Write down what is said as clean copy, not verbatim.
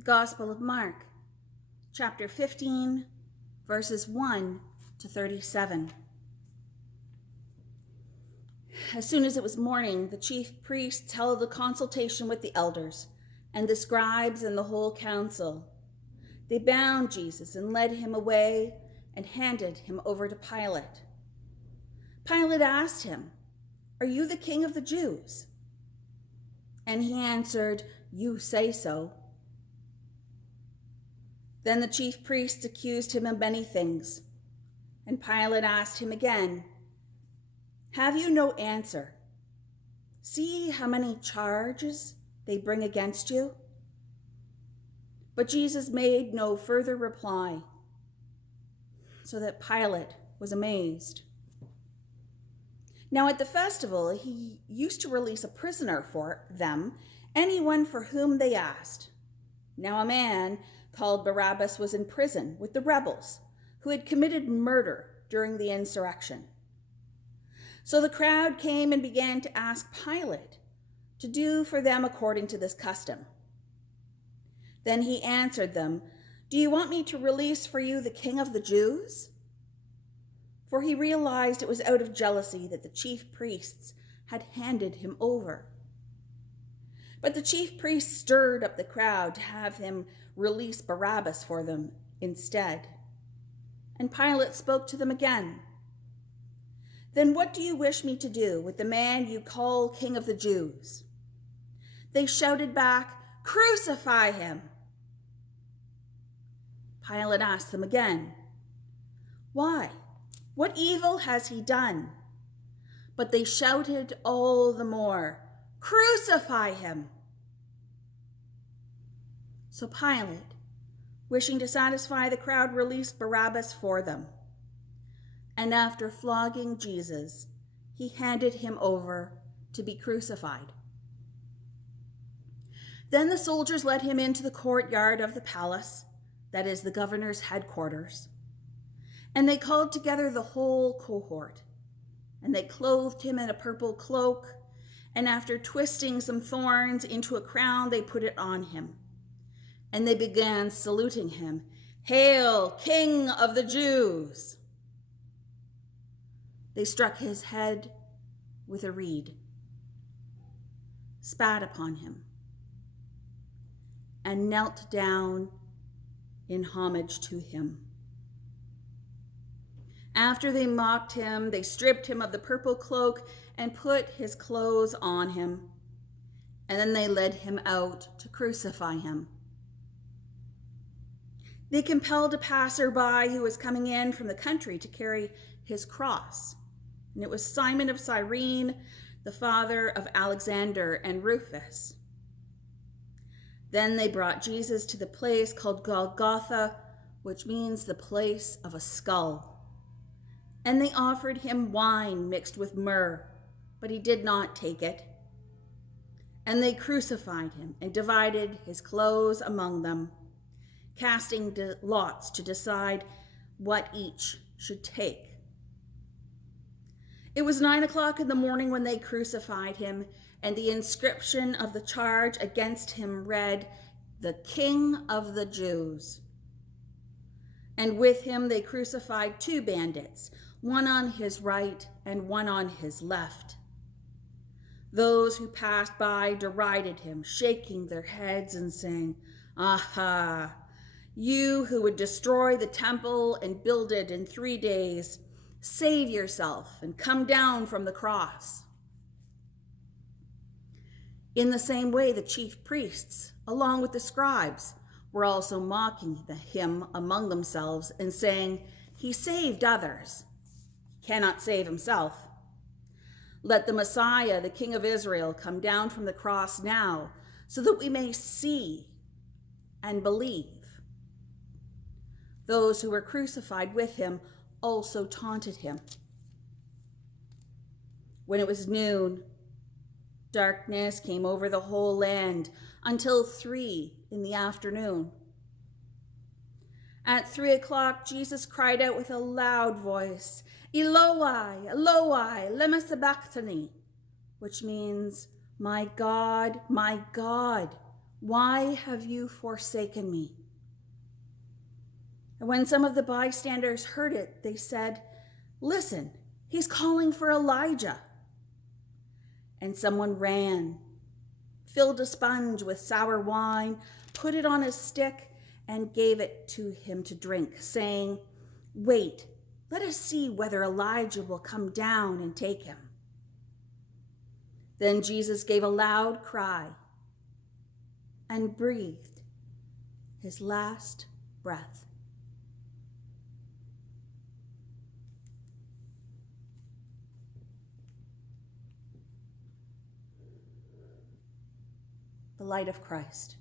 The Gospel of Mark, chapter 15, verses 1 to 37. As soon as it was morning, the chief priests held a consultation with the elders and the scribes and the whole council. They bound Jesus and led him away and handed him over to Pilate. Pilate asked him, "Are you the king of the Jews?" And he answered, "You say so." Then the chief priests accused him of many things. And Pilate asked him again, "Have you no answer? See how many charges they bring against you?" But Jesus made no further reply, so that Pilate was amazed. Now at the festival, he used to release a prisoner for them, anyone for whom they asked. Now a man called Barabbas was in prison with the rebels who had committed murder during the insurrection. So the crowd came and began to ask Pilate to do for them according to this custom. Then he answered them, "Do you want me to release for you the king of the Jews?" For he realized it was out of jealousy that the chief priests had handed him over. But the chief priests stirred up the crowd to have him release Barabbas for them instead. And Pilate spoke to them again. "Then what do you wish me to do with the man you call King of the Jews?" They shouted back, "Crucify him!" Pilate asked them again, "Why? What evil has he done?" But they shouted all the more, "Crucify him!" So Pilate, wishing to satisfy the crowd, released Barabbas for them. And after flogging Jesus, he handed him over to be crucified. Then the soldiers led him into the courtyard of the palace, that is the governor's headquarters. And they called together the whole cohort, and they clothed him in a purple cloak, and after twisting some thorns into a crown, they put it on him. And they began saluting him, "Hail, King of the Jews!" They struck his head with a reed, spat upon him, and knelt down in homage to him. After they mocked him, they stripped him of the purple cloak and put his clothes on him, and then they led him out to crucify him. They compelled a passerby who was coming in from the country to carry his cross, and it was Simon of Cyrene, the father of Alexander and Rufus. Then they brought Jesus to the place called Golgotha, which means the place of a skull. And they offered him wine mixed with myrrh, but he did not take it. And they crucified him and divided his clothes among them, casting lots to decide what each should take. It was 9 o'clock in the morning when they crucified him, and the inscription of the charge against him read, "The King of the Jews." And with him they crucified 2 bandits, one on his right and one on his left. Those who passed by derided him, shaking their heads and saying, "Aha! You who would destroy the temple and build it in 3 days, save yourself and come down from the cross." In the same way, the chief priests, along with the scribes, were also mocking him among themselves and saying, "He saved others. He cannot save himself. Let the Messiah, the King of Israel, come down from the cross now, so that we may see and believe." Those who were crucified with him also taunted him. When it was noon, darkness came over the whole land until 3 in the afternoon. At 3 o'clock, Jesus cried out with a loud voice, "Eloi, Eloi, lema sabachthani," which means, my God, Why have you forsaken me?" And when some of the bystanders heard it, they said, "Listen, he's calling for Elijah." And someone ran, filled a sponge with sour wine, put it on a stick, and gave it to him to drink, saying, "Wait, let us see whether Elijah will come down and take him." Then Jesus gave a loud cry and breathed his last breath. The light of Christ.